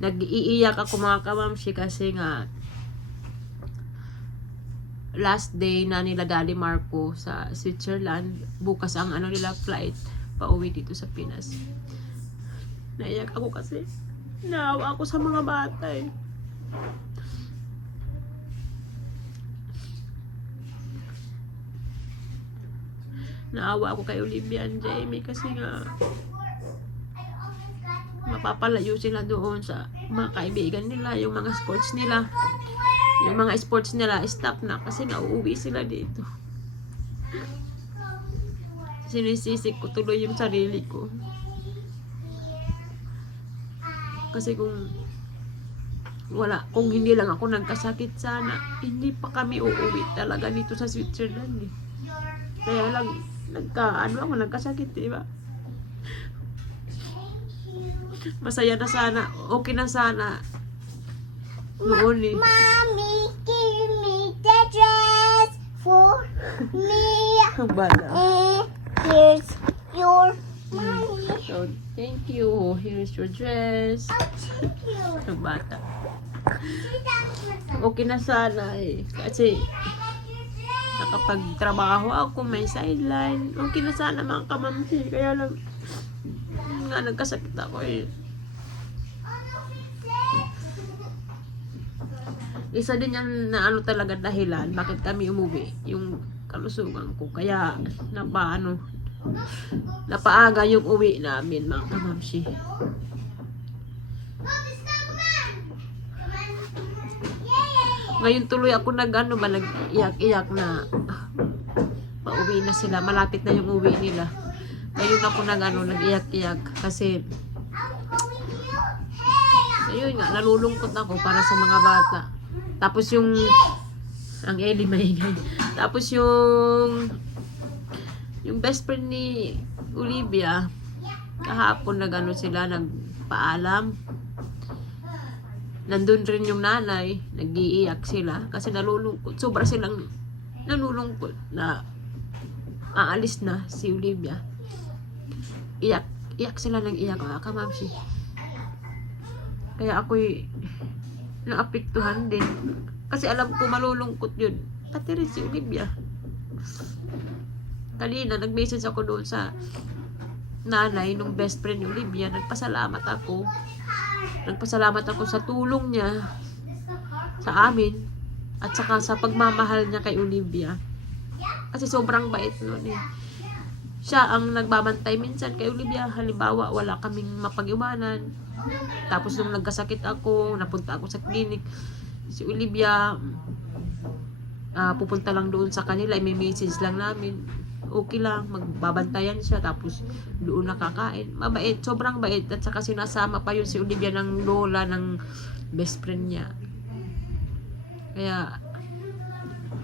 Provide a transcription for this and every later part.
Nag-iiyak ako mga kamamshi kasi nga last day na nila Daddy Marco sa Switzerland. Bukas ang ano nila flight pauwi dito sa Pinas. Naiyak ako kasi naawa ako sa mga bata eh. Naawa ako kay Olivia and Jamie kasi nga mapapalayo sila doon sa mga kaibigan nila, yung mga sports nila. Yung mga sports nila stop na kasi nga uuwi sila dito. Sinisisik ko tuloy yung sarili ko. Kasi kung hindi lang ako nagkasakit sana, hindi pa kami uuwi talaga dito sa Switzerland eh. Kaya lang nagkasakit, diba? Masaya na sana, okay na sana noon eh. Mommy, give me the dress for me. Ang bata. Here's your money. So, thank you. Here's your dress. Thank you. Ang bata. Okay na sana eh. Kasi nakapagtrabaho ako, may sideline. Okay na sana mga kamamsi. Kaya lang nga nagkasakit ako eh. Isa din yan na ano talaga dahilan bakit kami umuwi, yung kalusugan ko. Kaya napaaga yung uwi namin mga kamamsi. Ngayon tuloy ako nag-iyak na pauwi na sila, malapit na yung uwi nila. Ngayon ako nag-iyak-iyak kasi ayun nga, nalulungkot ako para sa mga bata. Tapos ang Ellie maingay. Tapos yung best friend ni Olivia, kahapon sila nagpaalam. Nandun rin yung nanay, nag-iiyak sila kasi nalulungkot. Sobra silang nalulungkot na aalis na si Olivia. Iyak sila ng iyak, kamamsi. Kaya ako'y naapektuhan din. Kasi alam ko malulungkot yun. Pati rin si Olivia. Kanina, nag-message ako doon sa nanay nung best friend ni Olivia. Nagpasalamat ako sa tulong niya sa amin at saka sa pagmamahal niya kay Olivia. Kasi sobrang bait nun eh. Siya ang nagbabantay minsan kay Olivia. Halimbawa, wala kaming mapag-iwanan. Tapos nung nagkasakit ako, napunta ako sa clinic, si Olivia pupunta lang doon sa kanila, may message lang namin, okay lang, magbabantayan siya, tapos doon nakakain. Mabait, sobrang bait. At saka sinasama pa yun si Olivia ng lola ng best friend niya. Kaya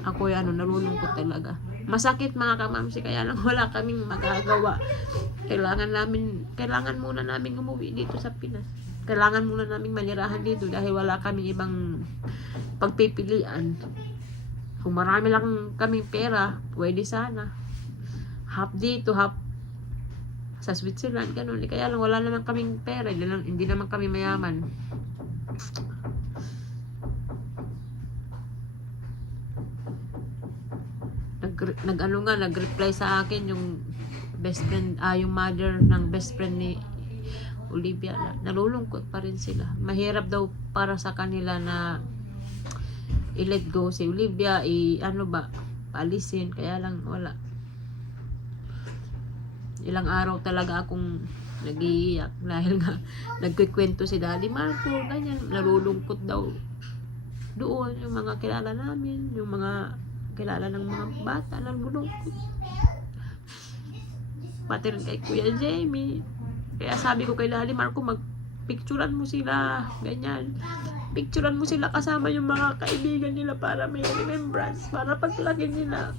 ako nalulungkot talaga. Masakit mga kamamsi, kaya lang wala kaming magagawa. Kailangan muna namin umuwi dito sa Pinas. Kailangan muna namin manirahan dito dahil wala kaming ibang pagpipilian. Kung marami lang kaming pera, pwede sana. Half dito, half sa Switzerland, ganun. Kaya lang wala naman kaming pera, hindi naman kami mayaman. Nag-reply sa akin yung best friend, yung mother ng best friend ni Olivia. Nalulungkot pa rin sila. Mahirap daw para sa kanila na i-let go si Olivia, paalisin. Kaya lang wala. Ilang araw talaga akong nag-iiyak dahil nga nagkikwento si Daddy Marco, ganyan, nalulungkot daw doon yung mga kilala namin, yung mga kilala ng mga bata, nalulungkot. Pati rin kay Kuya Jamie. Kaya sabi ko kay Daddy Marco, magpicturan mo sila, ganyan. Picturan mo sila kasama yung mga kaibigan nila para may remembrance, para paglaki nila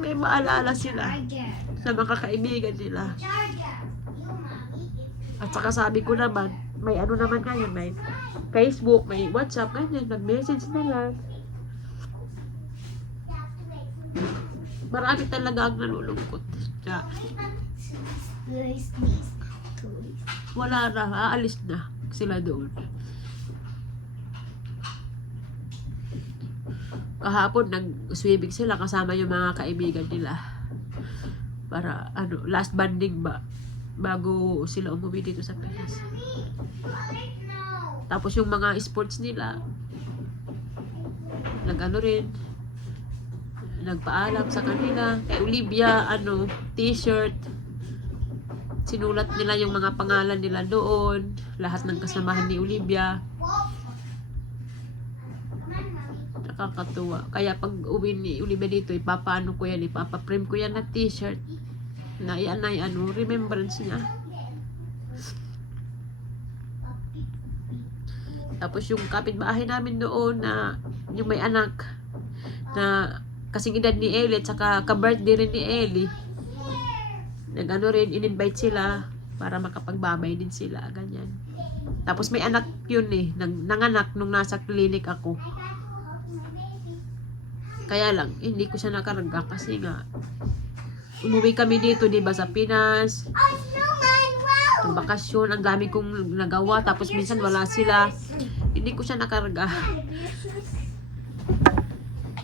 may maalala sila sa mga kaibigan nila. At saka sabi ko naman, may naman ngayon, may Facebook, may WhatsApp, ganyan, nag-message na lang. Marami talaga ang nalulungkot. wala na, aalis na sila doon. Kahapon nag-swimming sila kasama yung mga kaibigan nila. Para last banding ba bago sila umuwi dito sa Pinas. Tapos yung mga sports nila rin, nagpaalam sa kanila. Kay Olivia, t-shirt. Sinulat nila yung mga pangalan nila doon. Lahat ng kasamahan ni Olivia. Nakakatuwa. Kaya pag uwi ni Olivia dito, ipapaano ko yan, ipapaprint ko yan na t-shirt. Na yan ay remembrance niya. Tapos yung kapitbahay namin doon na yung may anak na kasing edad ni Ellie at saka ka-birthday rin ni Ellie. In-invite sila para makapagbabay din sila, ganyan. Tapos may anak yun nanganak nung nasa clinic ako. Kaya lang, hindi ko siya nakarga kasi nga umuwi kami dito, diba, sa Pinas. Yung bakasyon, ang dami kong nagawa, tapos minsan wala sila. Hindi ko siya nakarga.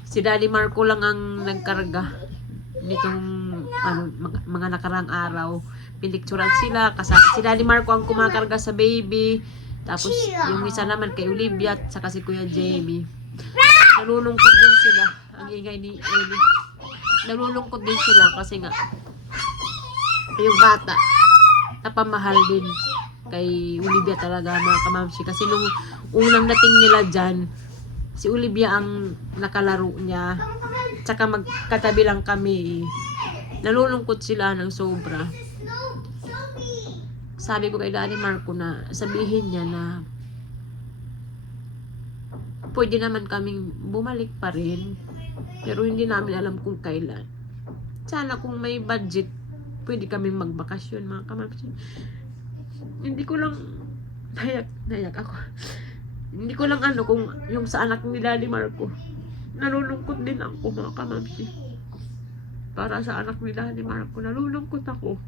Si Daddy Marco lang ang nagkarga nitong mga nakarang araw. Pinicturan sila, si Daddy Marco ang kumakarga sa baby. Tapos yung isa naman kay Olivia at saka si Kuya Jamie. Nalulungkot din sila. Ang ingay ni Ellie. Nalulungkot din sila kasi nga yung bata napamahal din kay Olivia talaga, mga kamamsi. Kasi nung unang dating nila dyan, si Olivia ang nakalaro niya. Tsaka magkatabi lang kami. Nalulungkot sila ng sobra. Sabi ko kay Daddy Marco na sabihin niya na pwede naman kaming bumalik pa rin. Pero hindi namin alam kung kailan. Sana kung may budget, pwede kaming magbakasyon, mga kamamsi. Hindi ko lang nayak ako. Hindi ko lang kung yung sa anak ni Daddy Marco. Nalulungkot din ako, mga kamamsi. Para sa anak ni Daddy Marco, nalulungkot ako.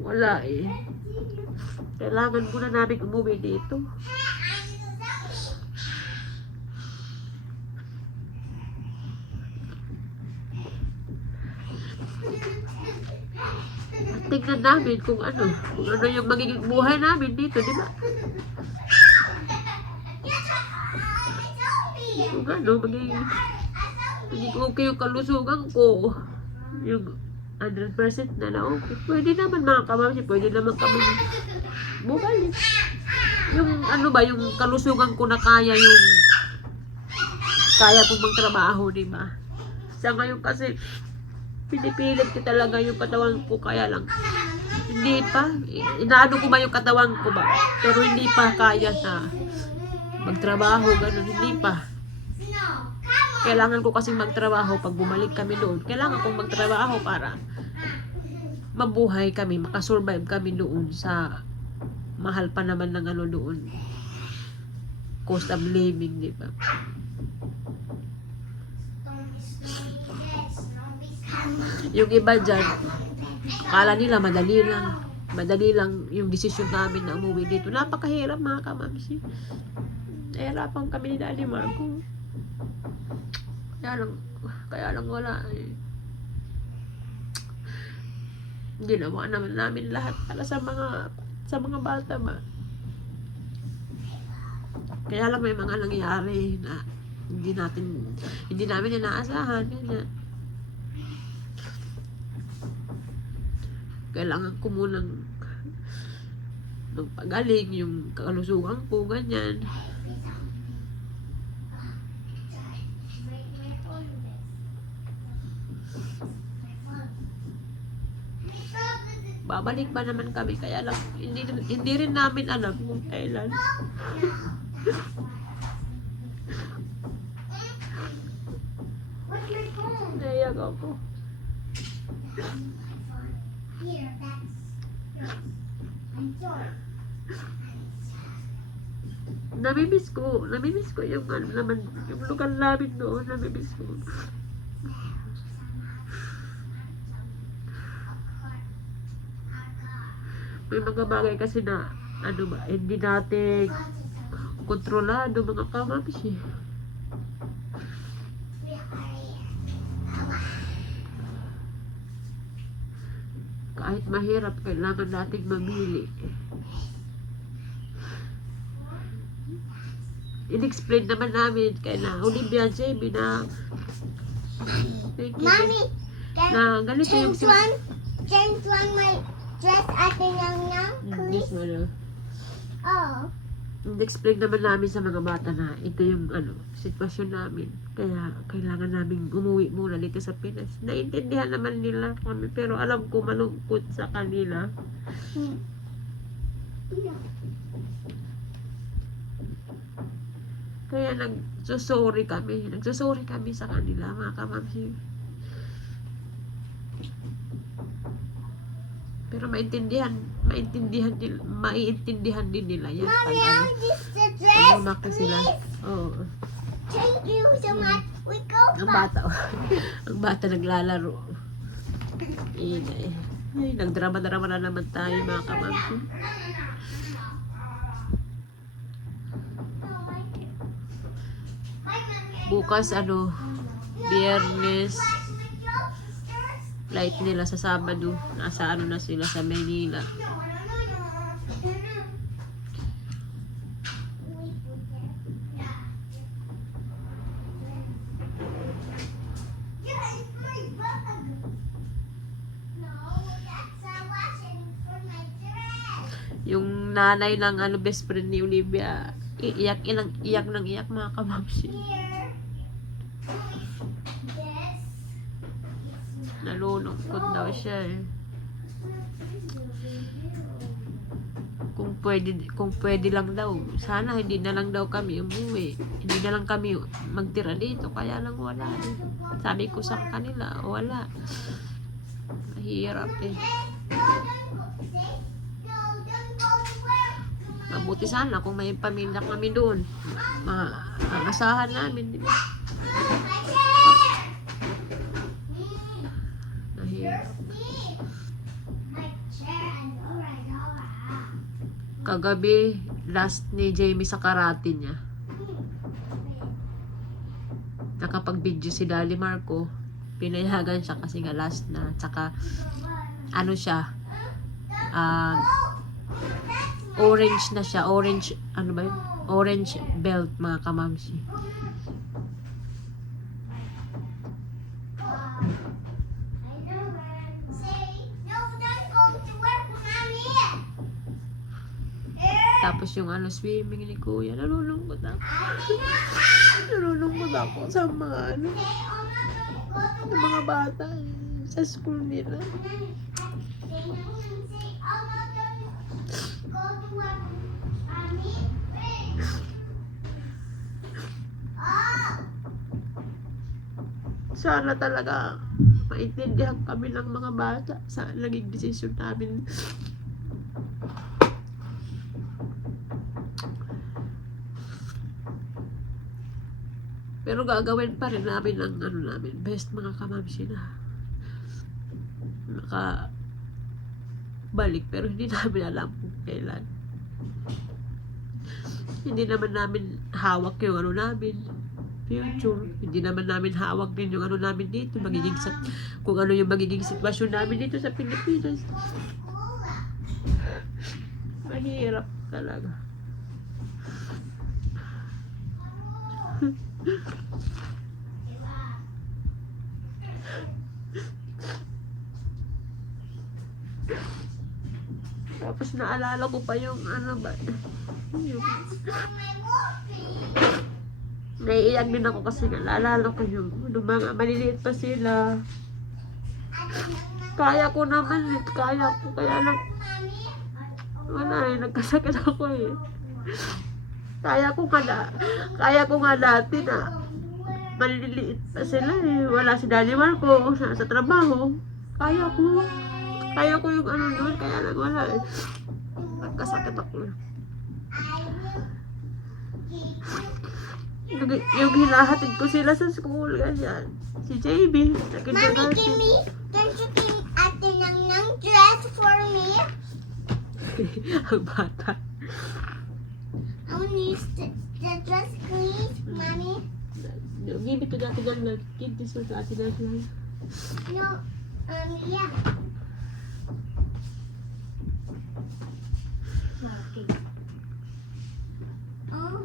Wala Kailangan muna namin umuwi dito. Tingnan namin kung ano yung magiging buhay namin dito, di ba? Kung magiging okay yung kalusugan ko. Yung 100% na okay. Pwede naman, mga kamamsi, pwede naman kami bumalik. Yung yung kalusugan ko na kaya pong magtrabaho, di ba? Sa ngayon kasi, pinipilit ko talaga yung katawan ko, kaya lang hindi pa, inaano ko ba yung katawan ko ba, pero hindi pa kaya na magtrabaho, ganun, hindi pa. Kailangan ko kasi magtrabaho pag bumalik kami doon. Kailangan kong magtrabaho para mabuhay kami, makasurvive kami doon sa mahal pa naman ng doon, cost of living, di ba? Yung iba dyan, akala nila madali lang yung desisyon namin na umuwi dito. Napakahirap, mga kamamsi. Nahirapan kami ni Daddy Marco. Kaya lang wala ginawa naman namin lahat para sa mga bata ba. Kaya lang may mga nangyayari na hindi namin inaasahan, ganyan. Kailangan ko munang magpagaling yung kalusugan ko, ganyan. Babalik pa naman kami, kaya lang hindi rin namin alam kung kailan. Naiyak ako. Namimiss ko yung yung lugar namin doon, namimiss ko. May mga bagay kasi na, ano ba, hindi natin kontrolado mga kamams eh. Kahit mahirap, kailangan nating mamili. In-explain naman namin kay na Olivia Jamie na thank you, Mommy, na ganito yung change one my dress at the young Yes, please. wala. Oh. In-explain naman namin sa mga bata na ito yung sitwasyon namin. Kaya kailangan namin umuwi muna dito sa Pinas. Naintindihan naman nila kami pero alam ko malungkot sa kanila. Kaya nagsusorry kami. Nagsusorry kami sa kanila, mga kamamsi. Pero maiintindihan din nila yan. Mommy, Pag I'm just the pag dress. lumaki sila. Please. Oo. Thank you so much. We go Ang back. bata, ang bata naglalaro. Ingay. Ay, nagdrama-drama na naman tayo, mga kamamsi. Bukas, Biyernes, flight nila sa Sabado. Nasa na sila sa Manila. Yung nanay ng best friend ni Olivia, iyak mga kamamsi. Nalulungkot daw siya eh. Kung pwede lang daw, sana hindi na lang daw kami umuwi. Hindi na lang kami magtira dito, kaya lang wala eh. Sabi ko sa kanila, wala. Mahirap eh. Mabuti sana kung may pamilya kami doon. Maasahan namin, di ba? Mahirap. Kagabi, last ni Jamie sa karate niya. Nakapag-video si Dali Marco. Pinayagan siya kasi nga last na. Tsaka, siya, orange na siya. Orange, orange belt, mga kamamsi. Tapos yung swimming ni Kuya, nalulungkot ako. Nalulungkot ako sa mga mga bata sa school nila. Sana talaga maintindihan kami ng mga bata sa naging desisyon namin. Pero gagawin pa rin namin ang namin best, mga kamamsi, na balik, pero hindi namin alam kung kailan. Hindi naman namin hawak yung namin future. Hindi naman namin hawak din yung namin dito, kung ano yung magiging sitwasyon namin dito sa Pilipinas. Mahirap talaga. Tapos naalala ko pa yung yung naiiyak din ako kasi naalala ko yung mga maliliit pa sila. Kaya ko naman, kaya lang wala nagkasakit ako eh. Kaya ko nga dati na maliliit pa sila eh. Wala si Daddy Marco sa trabaho. Kaya ko yung doon, kaya lang wala eh. Nagkasakit ako eh. Yung hinahatid ko sila sa school, ganyan. Si JB, sa Mommy, kindergarten. don't you give Ate Nang Nang dress for me? Ang bata. I want to use the dress, please, Mommy. No, give it to Ate Naglag. Give this one to Ate Naglag. No, yeah. Okay. Oh,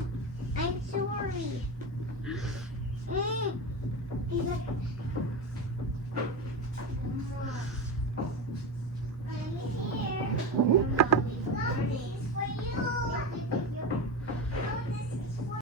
I'm sorry. Look. I'm here.